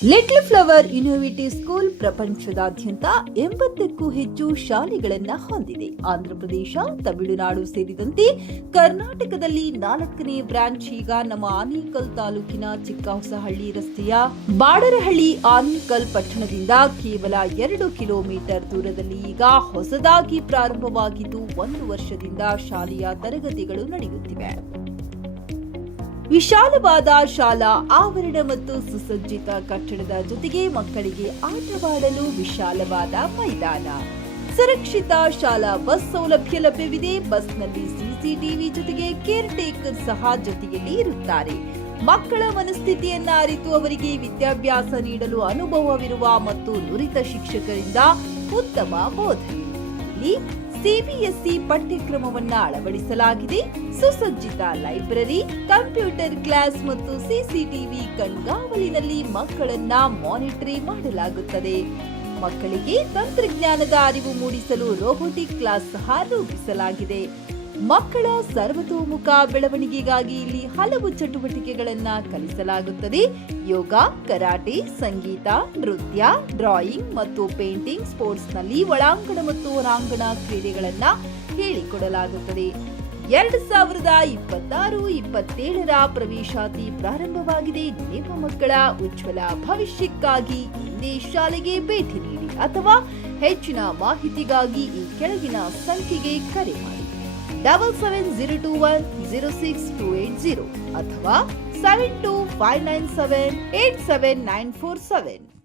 Little flower innovative school ಪ್ರಪಂಚದಾದ್ಯಂತ 80ಕ್ಕೂ ಹೆಚ್ಚು ಶಾಲೆಗಳನ್ನು ಹೊಂದಿದೆ. ಆಂಧ್ರಪ್ರದೇಶ, ತಮಿಳುನಾಡು ಸೇರಿದಂತೆ ಕರ್ನಾಟಕದಲ್ಲಿ 4ನೇ ಬ್ರಾಂಚ್ ಈಗ ನಮ್ಮ ಆನೇಕಲ್ ತಾಲೂಕಿನ ಚಿಕ್ಕಹೊಸಹಳ್ಳಿ ರಸ್ತೆಯ ಬಾಡರಹಳ್ಳಿ ಆನೇಕಲ್ ಪಟ್ಟಣದಿಂದ ಕೇವಲ 2 ಕಿಲೋಮೀಟರ್ ದೂರದಲ್ಲಿ ಈಗ ಹೊಸದಾಗಿ ಪ್ರಾರಂಭವಾಗಿದ್ದು 1 ವರ್ಷದಿಂದ ಶಾಲೆಯ ತರಗತಿಗಳು ನಡೆಯುತ್ತಿವೆ. ವಿಶಾಲವಾದ ಶಾಲಾ ಆವರಣ ಮತ್ತು ಸುಸಜ್ಜಿತ ಕಟ್ಟಡದ ಜೊತೆಗೆ ಮಕ್ಕಳಿಗೆ ಆಟವಾಡಲು ವಿಶಾಲವಾದ ಮೈದಾನ, ಸುರಕ್ಷಿತ ಶಾಲಾ ಬಸ್ ಸೌಲಭ್ಯ ಲಭ್ಯವಿದೆ. ಬಸ್ನಲ್ಲಿ ಸಿಸಿಟಿವಿ ಜೊತೆಗೆ ಕೇರ್ ಟೇಕರ್ ಸಹ ಜೊತೆಯಲ್ಲಿ ಇರುತ್ತಾರೆ. ಮಕ್ಕಳ ಮನಸ್ಥಿತಿಯನ್ನ ಅರಿತು ಅವರಿಗೆ ವಿದ್ಯಾಭ್ಯಾಸ ನೀಡಲು ಅನುಭವವಿರುವ ಮತ್ತು ನುರಿತ ಶಿಕ್ಷಕರಿಂದ ಉತ್ತಮ ಬೋಧನೆ. ಇಲ್ಲಿ ಸಿಬಿಎಸ್ಇ ಪಠ್ಯಕ್ರಮವನ್ನ ಅಳವಡಿಸಲಾಗಿದೆ. ಸುಸಜ್ಜಿತ ಲೈಬ್ರರಿ, ಕಂಪ್ಯೂಟರ್ ಕ್ಲಾಸ್ ಮತ್ತು ಸಿಸಿಟಿವಿ ಕಣ್ಗಾವಲಿನಲ್ಲಿ ಮಕ್ಕಳನ್ನ ಮಾನಿಟರಿಂಗ್ ಮಾಡಲಾಗುತ್ತದೆ. ಮಕ್ಕಳಿಗೆ ತಂತ್ರಜ್ಞಾನದ ಅರಿವು ಮೂಡಿಸಲು ರೋಬೋಟಿಕ್ ಕ್ಲಾಸ್ ಸಹ ರೂಪಿಸಲಾಗಿದೆ. ಮಕ್ಕಳ ಸರ್ವತೋಮುಖ ಬೆಳವಣಿಗೆಗಾಗಿ ಇಲ್ಲಿ ಹಲವು ಚಟುವಟಿಕೆಗಳನ್ನ ಕಲಿಸಲಾಗುತ್ತದೆ. ಯೋಗ, ಕರಾಟೆ, ಸಂಗೀತ, ನೃತ್ಯ, ಡ್ರಾಯಿಂಗ್ ಮತ್ತು ಪೇಂಟಿಂಗ್, ಸ್ಪೋರ್ಟ್ಸ್ನಲ್ಲಿ ಒಳಾಂಗಣ ಮತ್ತು ಹೊರಾಂಗಣ ಕ್ರೀಡೆಗಳನ್ನ ಹೇಳಿಕೊಡಲಾಗುತ್ತದೆ. 2026-27ರ ಪ್ರವೇಶಾತಿ ಪ್ರಾರಂಭವಾಗಿದೆ. ನಿಮ್ಮ ಮಕ್ಕಳ ಉಜ್ವಲ ಭವಿಷ್ಯಕ್ಕಾಗಿ ಇಂದೇ ಶಾಲೆಗೆ ಭೇಟಿ ನೀಡಿ ಅಥವಾ ಹೆಚ್ಚಿನ ಮಾಹಿತಿಗಾಗಿ ಈ ಕೆಳಗಿನ ಸಂಖ್ಯೆಗೆ ಕರೆ ಮಾಡಿ 7702106280 ಅಥವಾ 7259787947.